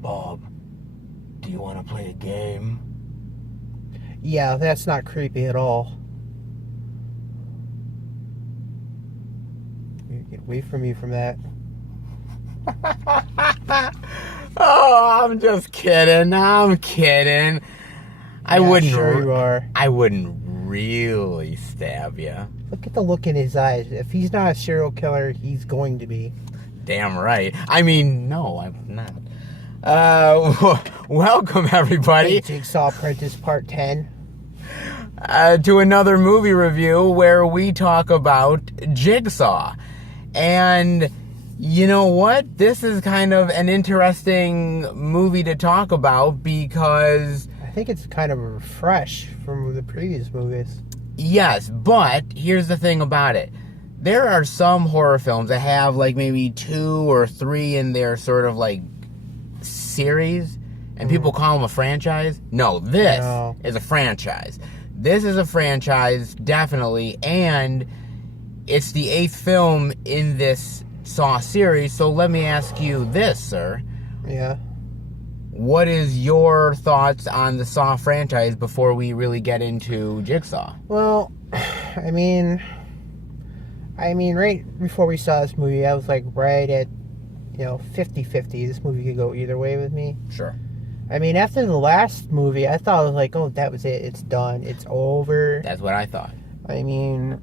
Bob, do you want to play a game? Yeah, that's not creepy at all. Get away from me from that. Oh, I'm just kidding. I'm kidding. I wouldn't. Sure you are. I wouldn't really stab you. Look at the look in his eyes. If he's not a serial killer, he's going to be. Damn right. I mean, no, I'm not. Welcome everybody. Hey, Jigsaw Apprentice Part 10. To another movie review where we talk about Jigsaw. And you know what? This is kind of an interesting movie to talk about because I think it's kind of a refresh from the previous movies. yes, but here's the thing about it. There are some horror films that have like maybe 2 or 3 in their sort of like series, and people call them a franchise. No, this is a franchise. This is a franchise, definitely, and it's the 8th film in this Saw series, so let me ask you this, sir. Yeah. What is your thoughts on the Saw franchise before we really get into Jigsaw? Well, I mean, right before we saw this movie, I was like right at, 50-50. This movie could go either way with me. Sure. I mean, after the last movie, I thought I was like, oh, that was it. It's done. It's over. That's what I thought. I mean,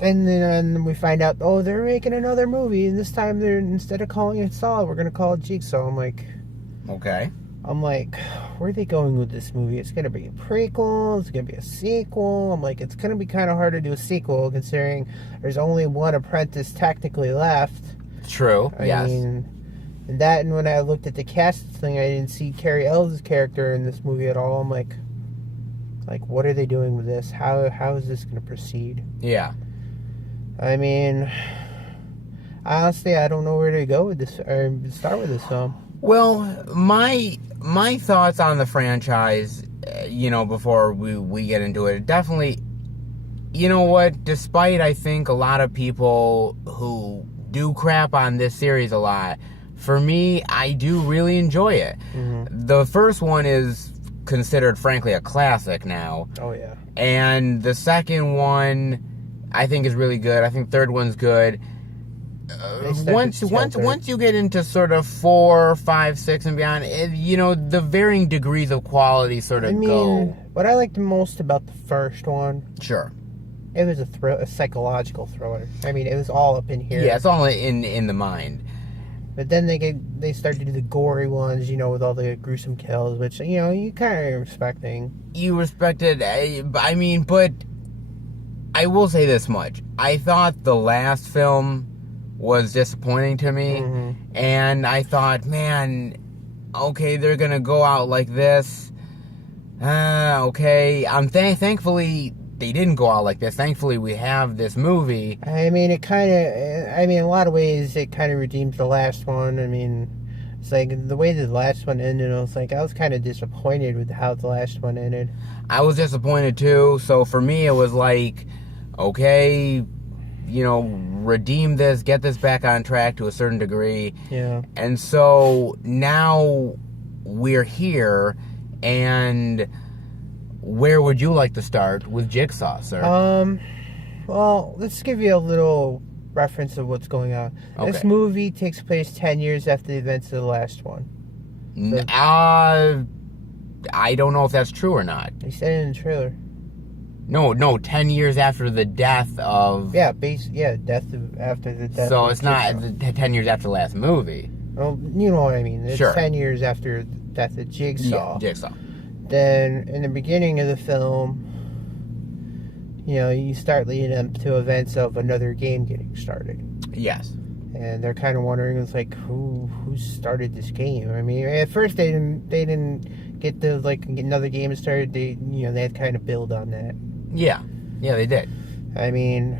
and then we find out, oh, they're making another movie, and this time they're, instead of calling it Saw, we're going to call it Jigsaw. I'm like, where are they going with this movie? It's going to be a prequel. It's going to be a sequel. I'm like, it's going to be kind of hard to do a sequel considering there's only one apprentice technically left. True, yes. I mean, and when I looked at the cast thing, I didn't see Carrie Ells' character in this movie at all. I'm like, what are they doing with this? How is this going to proceed? Yeah. I mean, honestly, I don't know where to go with this, or start with this film. Well, my thoughts on the franchise, before we get into it, definitely, you know what, despite I think a lot of people who do crap on this series a lot, for me, I do really enjoy it. Mm-hmm. The first one is considered, frankly, a classic now. Oh, yeah. And the second one, I think, is really good. I think third one's good. Once you get into sort of 4, 5, 6 and beyond, the varying degrees of quality sort of go. What I liked most about the first one, sure, it was a psychological thriller. I mean, it was all up in here. Yeah, it's all in the mind. But then they started to do the gory ones, with all the gruesome kills, which you kind of respecting. You respected, I mean, but I will say this much: I thought the last film was disappointing to me, and I thought, man, okay, they're gonna go out like this. Okay, thankfully they didn't go out like this. Thankfully, we have this movie. I mean, in a lot of ways, it kind of redeems the last one. I mean, it's like the way the last one ended, I was kind of disappointed with how the last one ended. I was disappointed too. So for me, it was like, okay, redeem this, get this back on track to a certain degree. Yeah. And so now we're here, and where would you like to start with Jigsaw, sir? Well, let's give you a little reference of what's going on. Okay. This movie takes place 10 years after the events of the last one. So, I don't know if that's true or not. They said it in the trailer. No, 10 years after the death of... Yeah, after the death so of it's not 10 years after the last movie. Well, you know what I mean. It's sure. 10 years after the death of Jigsaw. Yeah, Jigsaw. Then, in the beginning of the film, you start leading up to events of another game getting started. Yes. And they're kind of wondering, it's like, who started this game? I mean, at first they didn't get the, another game started. They had kind of build on that. Yeah, they did. I mean,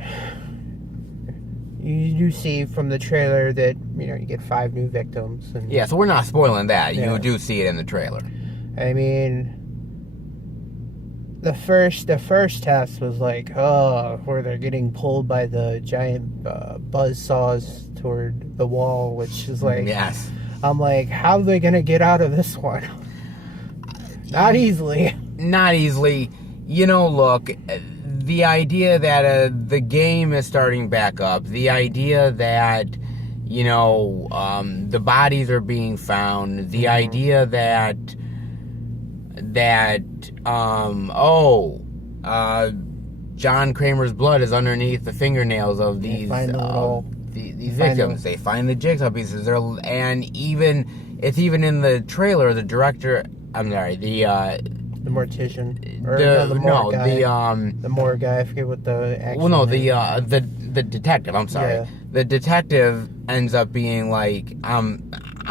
you do see from the trailer that, you get 5 new victims. And, yeah, so we're not spoiling that. Yeah. You do see it in the trailer. I mean, the first test was where they're getting pulled by the giant buzz saws toward the wall, which is like, yes. I'm like, how are they gonna get out of this one? Not easily. Not easily. You know, look, the idea that the game is starting back up, the idea that, you know, the bodies are being found, the idea that John Kramer's blood is underneath the fingernails of these these victims. They find the jigsaw pieces, and it's even in the trailer. The director, I'm sorry, the mortician, or the morgue guy. I forget what the actual. Well, no, the detective. I'm sorry. Yeah. The detective ends up being like, I'm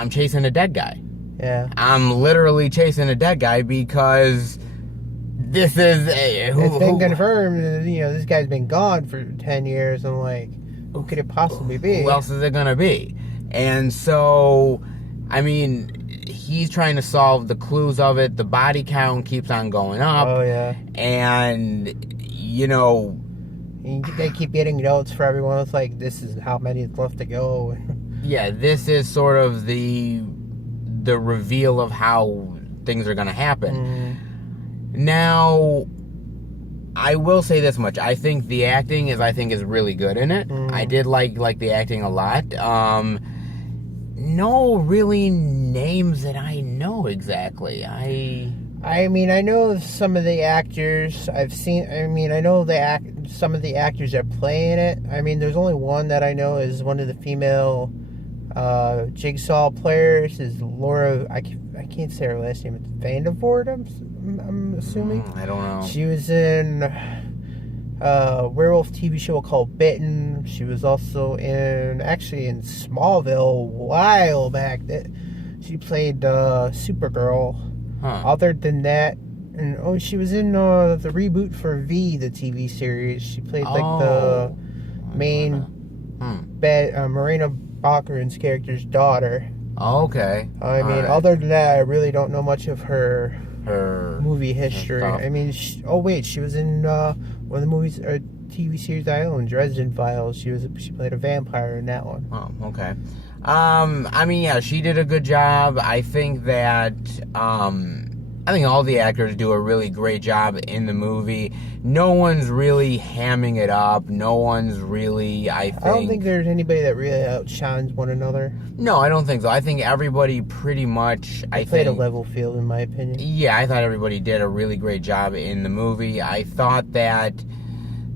chasing a dead guy. Yeah. I'm literally chasing a dead guy because this is it's been confirmed. You know, this guy's been gone for 10 years. I'm like, who could it possibly be? Who else is it gonna be? And so, I mean, he's trying to solve the clues of it. The body count keeps on going up. Oh yeah. And you know, they keep getting notes for everyone. It's like, this is how many is left to go. Yeah, this is sort of the reveal of how things are gonna happen. Now, I will say this much. I think the acting is really good in it. I did like the acting a lot. No really names that I know exactly. I mean, I know some of the actors. I know some of the actors that play in it. I mean, there's only one that I know is one of the female Jigsaw players is Laura. I can't say her last name. It's Vandervoort, I'm assuming. I don't know. She was in a werewolf TV show called Bitten. She was also in Smallville a while back. She played Supergirl. Other than that, and she was in the reboot for V, the TV series. She played the main Morena Baccarin's character's daughter. Oh, okay. I mean, other than that, I really don't know much of her movie history. I mean, she was in one of the movies or TV series I own, Dresden Files. She played a vampire in that one. Oh, okay. I mean, yeah, she did a good job. I think that I think all the actors do a really great job in the movie. No one's really hamming it up. No one's really, I don't think there's anybody that really outshines one another. No, I don't think so. I think everybody pretty much... They played a level field, in my opinion. Yeah, I thought everybody did a really great job in the movie. I thought that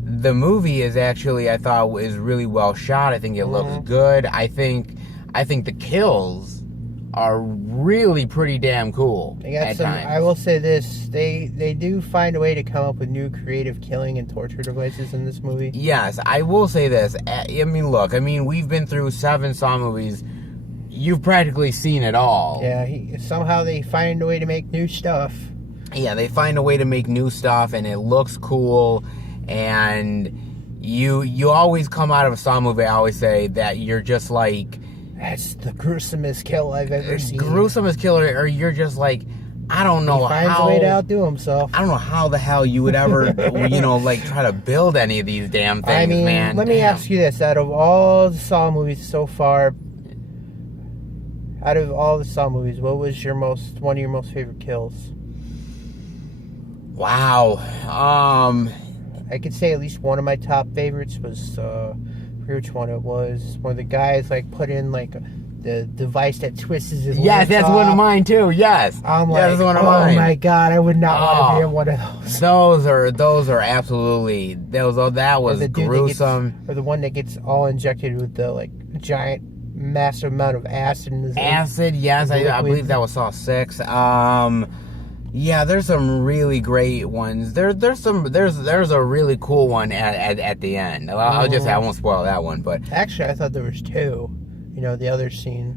the movie is really well shot. I think it looks good. I think the kills are really pretty damn cool. They got times. I will say this: they do find a way to come up with new creative killing and torture devices in this movie. Yes, I will say this. I mean, look. I mean, we've been through 7 Saw movies. You've practically seen it all. Yeah. Somehow they find a way to make new stuff. Yeah, they find a way to make new stuff, and it looks cool. And you always come out of a Saw movie. I always say that you're just like, that's the gruesomest kill I've ever seen. Gruesomest killer, or you're just like, I don't know how. He finds a way to outdo himself. I don't know how the hell you would ever, like try to build any of these damn things, I mean, man. Let me ask you this: out of all the Saw movies so far, what was one of your most favorite kills? Wow. I could say at least one of my top favorites was. Which one it was? One of the guys put in the device that twists his. Yes, that's one of mine too. Yes, I'm like, that's one of mine. Oh my god, I would not want to be in one of those. Those are absolutely that was gruesome. Or the one that gets all injected with the giant, massive amount of acid in his. Acid, yes, I believe that was Saw 6. Yeah, there's some really great ones. There's a really cool one at the end. I won't spoil that one, but actually I thought there was 2. The other scene,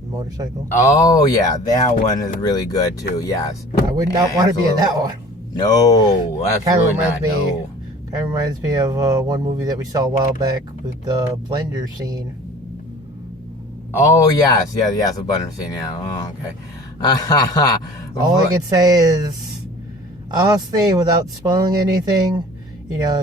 the motorcycle. Oh yeah, that one is really good too. Yes. I would not want to be in that one. No, absolutely not. No. Kind of reminds me of one movie that we saw a while back with the blender scene. Oh yes, the blender scene. Yeah. Oh, okay. All I can say is, honestly, without spoiling anything,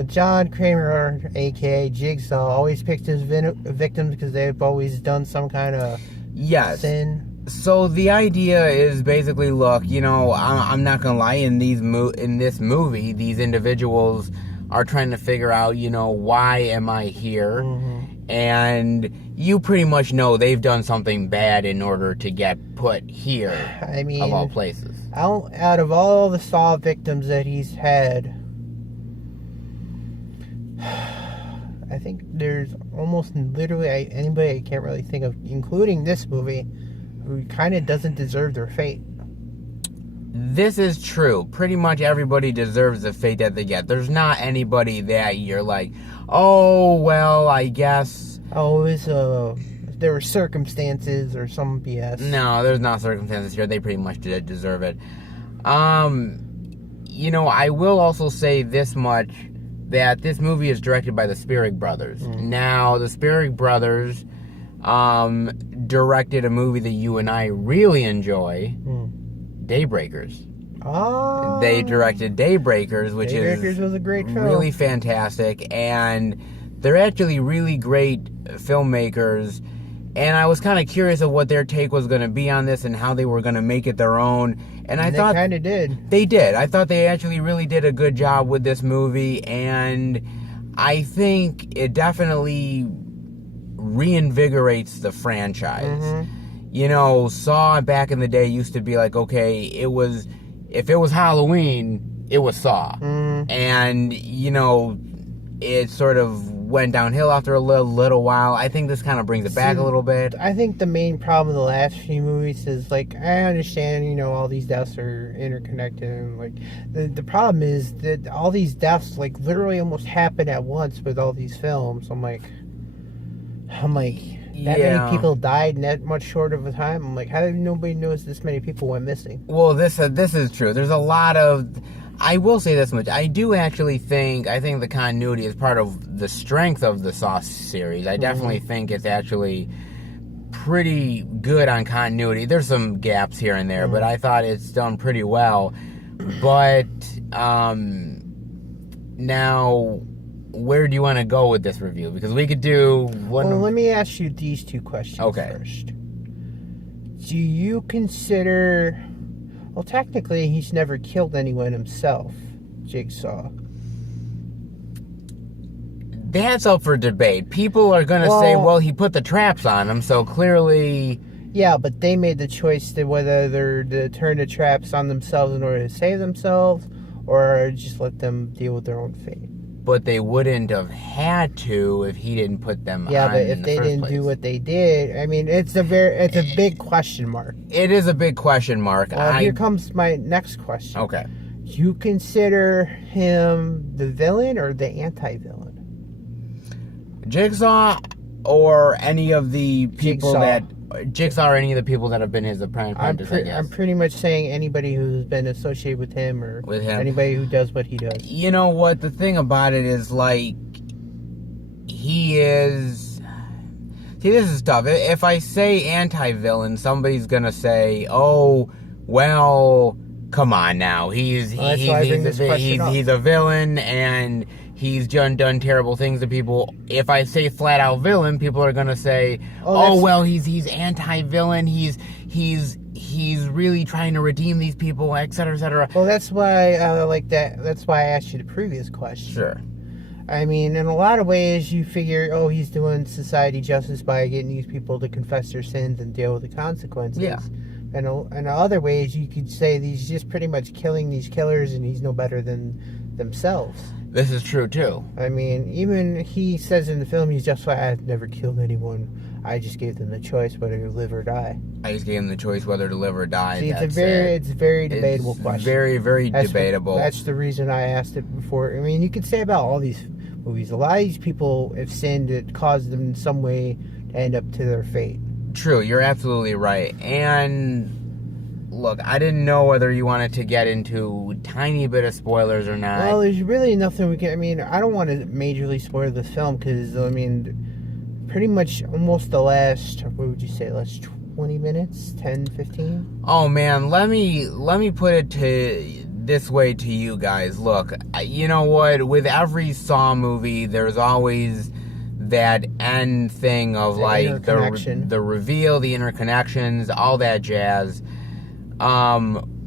John Kramer, aka Jigsaw, always picks his victims because they've always done some kind of Yes. sin. So the idea is basically, look, I'm not gonna lie. In this movie, these individuals are trying to figure out, why am I here? Mm-hmm. And you pretty much know they've done something bad in order to get put here. I mean, of all places. Out of all the Saw victims that he's had, I think there's almost literally anybody I can't really think of, including this movie, who kind of doesn't deserve their fate. This is true. Pretty much everybody deserves the fate that they get. There's not anybody that you're like, oh, well, I guess. Oh, there were circumstances or some BS. No, there's not circumstances here. They pretty much did deserve it. I will also say this much, that this movie is directed by the Spierig brothers. Now, the Spierig brothers directed a movie that you and I really enjoy, Daybreakers. Oh. They directed Daybreakers, which Daybreakers was a great film. Really fantastic, and they're actually really great filmmakers. And I was kind of curious of what their take was going to be on this and how they were going to make it their own. And I thought they kind of did. They did. I thought they actually really did a good job with this movie, and I think it definitely reinvigorates the franchise. Saw back in the day used to be like, okay, if it was Halloween, it was Saw. And, it sort of went downhill after a little while. I think this kind of brings it back a little bit. I think the main problem with the last few movies is, like, I understand, all these deaths are interconnected, and, like, the problem is that all these deaths, like, literally almost happen at once with all these films. I'm like, that many people died in that much short of a time. I'm like, how did nobody notice this many people went missing? Well, this is true. There's a lot of... I will say this much. I do actually think the continuity is part of the strength of the Saw series. I definitely think it's actually pretty good on continuity. There's some gaps here and there, but I thought it's done pretty well. But now, where do you want to go with this review? Because we could do one... Well, let me ask you these two questions first. Do you consider... Well, technically, he's never killed anyone himself, Jigsaw. That's up for debate. People are going to say, well, he put the traps on him, so clearly... Yeah, but they made the choice to whether they're to turn the traps on themselves in order to save themselves, or just let them deal with their own fate. But they wouldn't have had to if he didn't put them on. Yeah, but if they didn't do what they did, I mean, it's a big question mark. It is a big question mark. Here comes my next question. Okay. You consider him the villain or the anti-villain? Jigsaw or any of the people Jigsaw or any of the people that have been his apprentice, I guess. I'm pretty much saying anybody who's been associated with him or anybody who does what he does. You know what? The thing about it is, like, he is... See, this is tough. If I say anti-villain, somebody's gonna say, oh, well, come on now. He's a villain, and... he's done terrible things to people. If I say flat out villain, people are gonna say, "Oh well, he's anti-villain. He's really trying to redeem these people, etc., etc." Well, that's why I like that. That's why I asked you the previous question. Sure. I mean, in a lot of ways, you figure, oh, he's doing society justice by getting these people to confess their sins and deal with the consequences. Yeah. And in other ways, you could say that he's just pretty much killing these killers, and he's no better than themselves. This is true, too. I mean, even he says in the film, he's just like, I've never killed anyone. I just gave them the choice whether to live or die. I just gave them the choice whether to live or die. See, it's a very debatable question. Very, very debatable. That's the reason I asked it before. I mean, you could say about all these movies, a lot of these people have sinned that caused them in some way to end up to their fate. True, you're absolutely right. And... look, I didn't know whether you wanted to get into a tiny bit of spoilers or not. Well, there's really nothing we can... I mean, I don't want to majorly spoil this film because, I mean, pretty much almost the last, what would you say, last 20 minutes? 10, 15? Oh, man, let me put it this way to you guys. Look, you know what? With every Saw movie, there's always that end thing of The like interconnection. the reveal, the interconnections, all that jazz.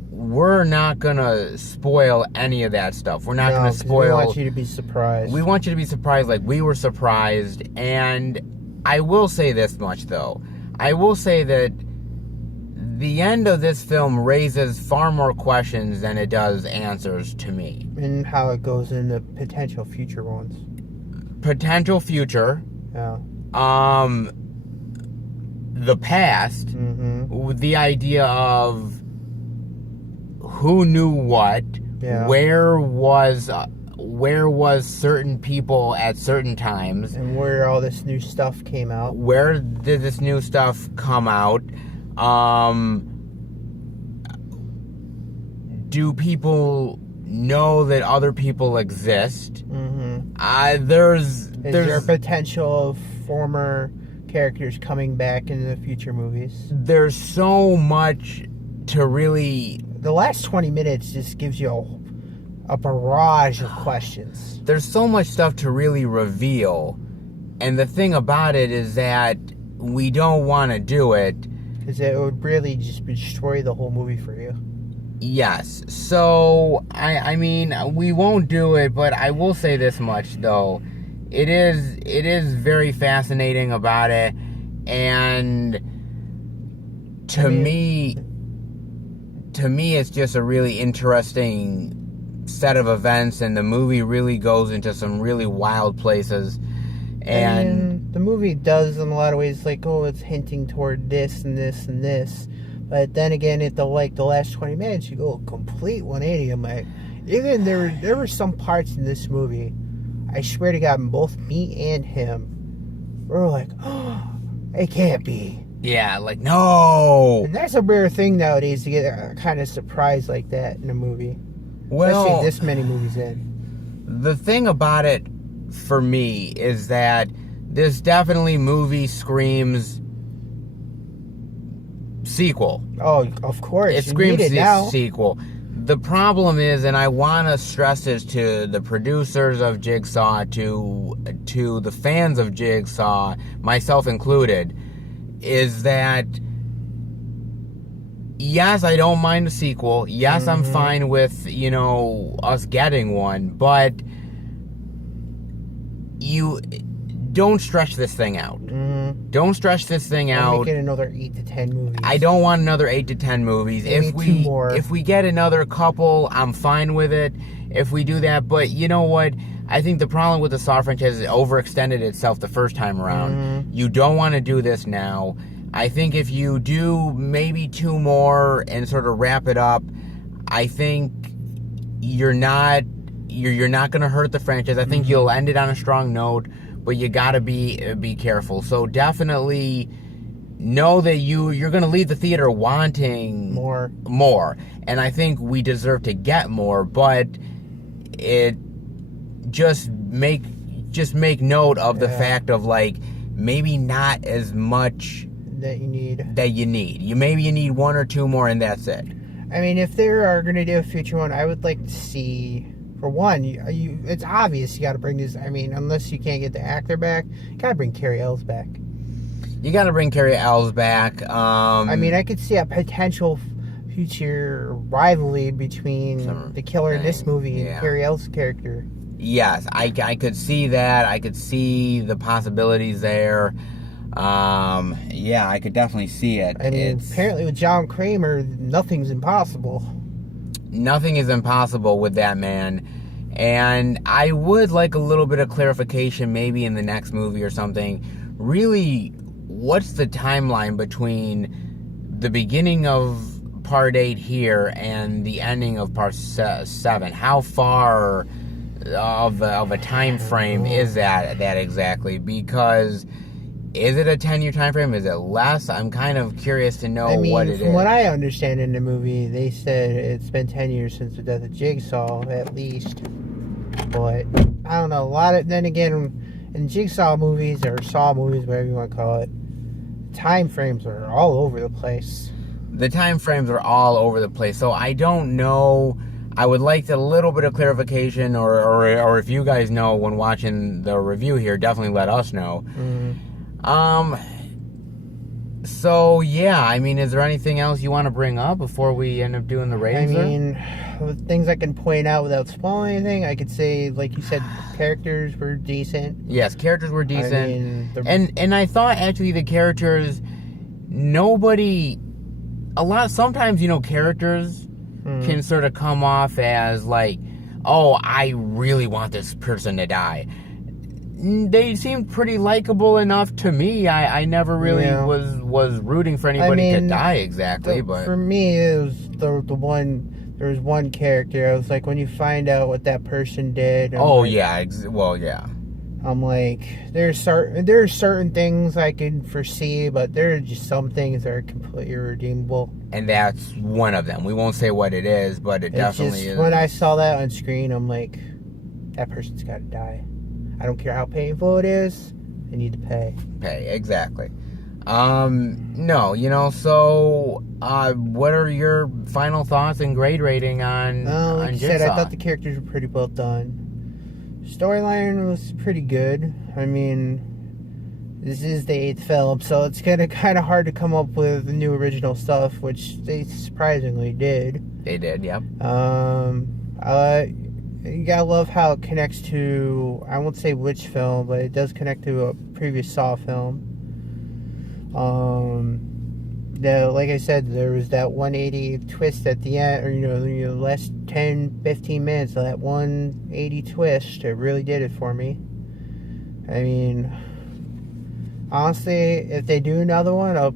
We're not gonna spoil any of that stuff. We're not gonna 'cause spoil. We want you to be surprised. We want you to be surprised like we were surprised. And I will say this much though. I will say that the end of this film raises far more questions than it does answers to me. And how it goes in the potential future ones. Potential future. Yeah. The past. Mm-hmm. The idea of who knew what. Yeah. Where was certain people at certain times. And where all this new stuff came out. Where did this new stuff come out? Do people know that other people exist? Mm-hmm. There's Is there potential of former characters coming back in the future movies? There's so much to really... The last 20 minutes just gives you a barrage of questions. There's so much stuff to really reveal. And the thing about it is that we don't want to do it. Because it would really just destroy the whole movie for you. Yes. So, I mean, we won't do it, but I will say this much, though. It is very fascinating about it. And to me, it's just a really interesting set of events, and the movie really goes into some really wild places. And the movie does in a lot of ways, like, oh, it's hinting toward this and this and this. But then again, at the last 20 minutes, you go complete 180. I'm like, even there were some parts in this movie, I swear to God, both me and him, we were like, oh, it can't be. Yeah, like, no. And that's a rare thing nowadays to get a kind of surprise like that in a movie. Well, especially this many movies in. The thing about it for me is that this definitely movie screams sequel. Oh, of course. It you screams need it now. sequel. The problem is, and I want to stress this to the producers of Jigsaw, to the fans of Jigsaw, myself included, is that yes, I don't mind a sequel. Yes, I'm fine with, us getting one, but you don't stretch this thing out. Don't stretch this thing out. Make it another 8 to 10 movies. I don't want another 8 to 10 movies. Maybe two more. If we get another couple, I'm fine with it. If we do that, but you know what? I think the problem with the Saw franchise is it overextended itself the first time around. You don't want to do this now. I think if you do maybe 2 more and sort of wrap it up, I think you're not going to hurt the franchise. I think you'll end it on a strong note, but you got to be careful. So definitely know that you're going to leave the theater wanting more. And I think we deserve to get more, but it just make note of the fact of, like, maybe not as much that you need. You need 1 or 2 more, and that's it. I mean, if they are going to do a future one, I would like to see, for one, it's obvious you got to bring this. I mean, unless you can't get the actor back, you got to bring Carrie Ells back. You got to bring Carrie Ells back. I mean, I could see a potential future rivalry between the killer in this movie and Carrie Ells' character. Yes, I could see that. I could see the possibilities there. I could definitely see it. I mean, apparently with John Kramer, nothing's impossible. Nothing is impossible with that man. And I would like a little bit of clarification maybe in the next movie or something. Really, what's the timeline between the beginning of Part 8 here and the ending of Part 7? How far of a time frame is that exactly? Because is it a 10-year time frame? Is it less? I'm kind of curious to know what it is. From what I understand in the movie, they said it's been 10 years since the death of Jigsaw, at least. But I don't know. Then again, in Jigsaw movies or Saw movies, whatever you want to call it, time frames are all over the place. The time frames are all over the place. So I don't know. I would like a little bit of clarification, or if you guys know when watching the review here, definitely let us know. So, yeah, I mean, is there anything else you want to bring up before we end up doing the ratings? I mean, things I can point out without spoiling anything, I could say, like you said, characters were decent. Yes, characters were decent. I mean, and I thought, actually, the characters, sometimes, characters can sort of come off as, like, oh, I really want this person to die. They seemed pretty likable enough to me. I never really was rooting for anybody to die exactly, but for me, it was there was one character. I was like, when you find out what that person did. Yeah. I'm like, there's certain things I can foresee, but there are just some things that are completely irredeemable. And that's one of them. We won't say what it is, but it definitely is. When I saw that on screen, I'm like, that person's got to die. I don't care how painful it is. They need to pay. Exactly. No, so what are your final thoughts and grade rating on like you Jigsaw? said, I thought the characters were pretty well done. Storyline was pretty good. I mean, this is the 8th film, so it's kind of hard to come up with new original stuff, which they surprisingly did. They did, yep. You gotta love how it connects to, I won't say which film, but it does connect to a previous Saw film. Like I said, there was that 180 twist at the end, or the last 10, 15 minutes of that 180 twist. It really did it for me. I mean, honestly, if they do another one, I will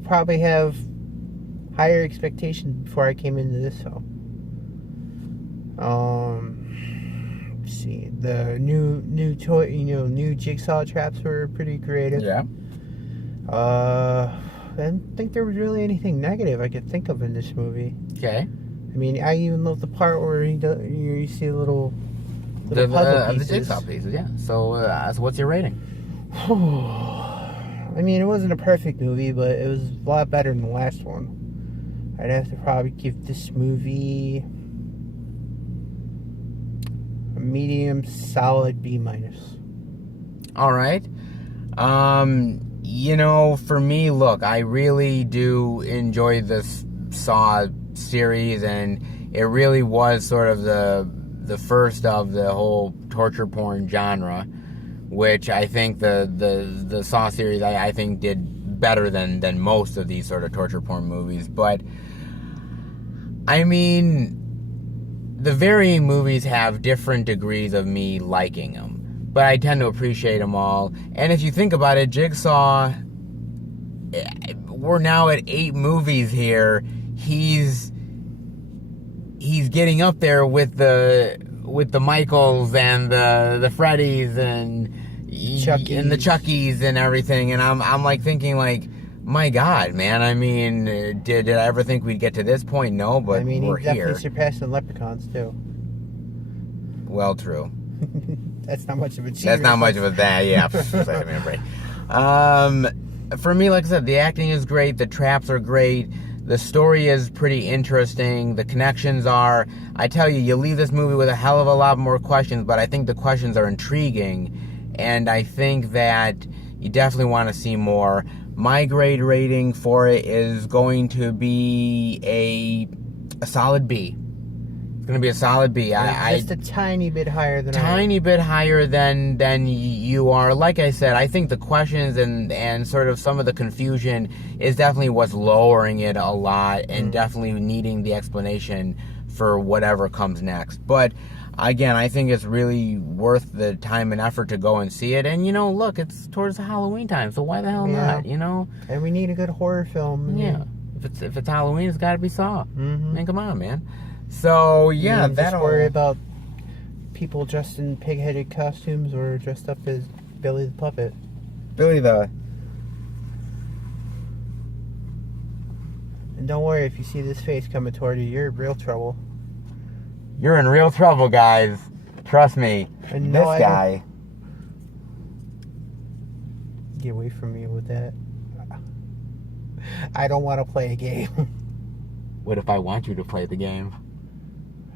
probably have higher expectations before I came into this film. Let's see, the new Jigsaw traps were pretty creative. Yeah. I didn't think there was really anything negative I could think of in this movie. Okay. I mean, I even love the part where you see puzzle pieces. The Jigsaw pieces, yeah. So what's your rating? I mean, it wasn't a perfect movie, but it was a lot better than the last one. I'd have to probably give this movie a medium solid B-. All right. For me, look, I really do enjoy this Saw series, and it really was sort of the first of the whole torture porn genre, which I think the Saw series I think did better than most of these sort of torture porn movies. But I mean, the varying movies have different degrees of me liking them, but I tend to appreciate them all. And if you think about it, Jigsaw, we're now at 8 movies here. He's getting up there with the Michaels and the Freddys and the Chuckies and everything. And I'm like thinking, like, my God, man. I mean, did I ever think we'd get to this point? No, but we're here. He definitely surpassed the Leprechauns too. Well, true. That's not much of a cheat. That's not much of a bad, yeah. For me, like I said, the acting is great. The traps are great. The story is pretty interesting. The connections are. I tell you, you leave this movie with a hell of a lot more questions, but I think the questions are intriguing, and I think that you definitely want to see more. My grade rating for it is going to be a solid B. It's going to be a solid B. Just a tiny bit higher than than you are. Like I said, I think the questions and sort of some of the confusion is definitely what's lowering it a lot, and definitely needing the explanation for whatever comes next. But again, I think it's really worth the time and effort to go and see it. And look, it's towards the Halloween time, so why the hell not? And we need a good horror film. Yeah, if it's Halloween, it's got to be Saw. I mean, come on, man. So yeah, just worry about people dressed in pig-headed costumes or dressed up as Billy the Puppet. And don't worry, if you see this face coming toward you, you're in real trouble. You're in real trouble, guys. Trust me. And this guy. Get away from me with that. I don't want to play a game. What if I want you to play the game?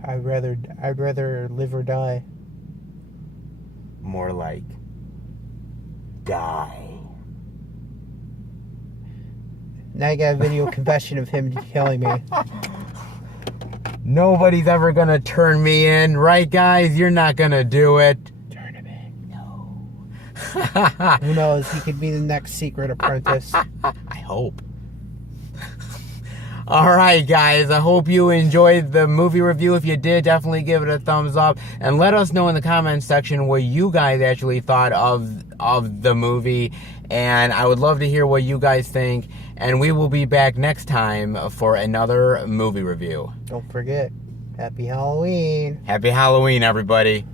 I'd rather live or die. More like die. Now I got a video confession of him killing me. Nobody's ever gonna turn me in, right, guys? You're not gonna do it. Turn him in. No. Who knows? He could be the next secret apprentice. I hope. All right, guys. I hope you enjoyed the movie review. If you did, definitely give it a thumbs up. And let us know in the comments section what you guys actually thought of the movie. And I would love to hear what you guys think. And we will be back next time for another movie review. Don't forget, happy Halloween. Happy Halloween, everybody.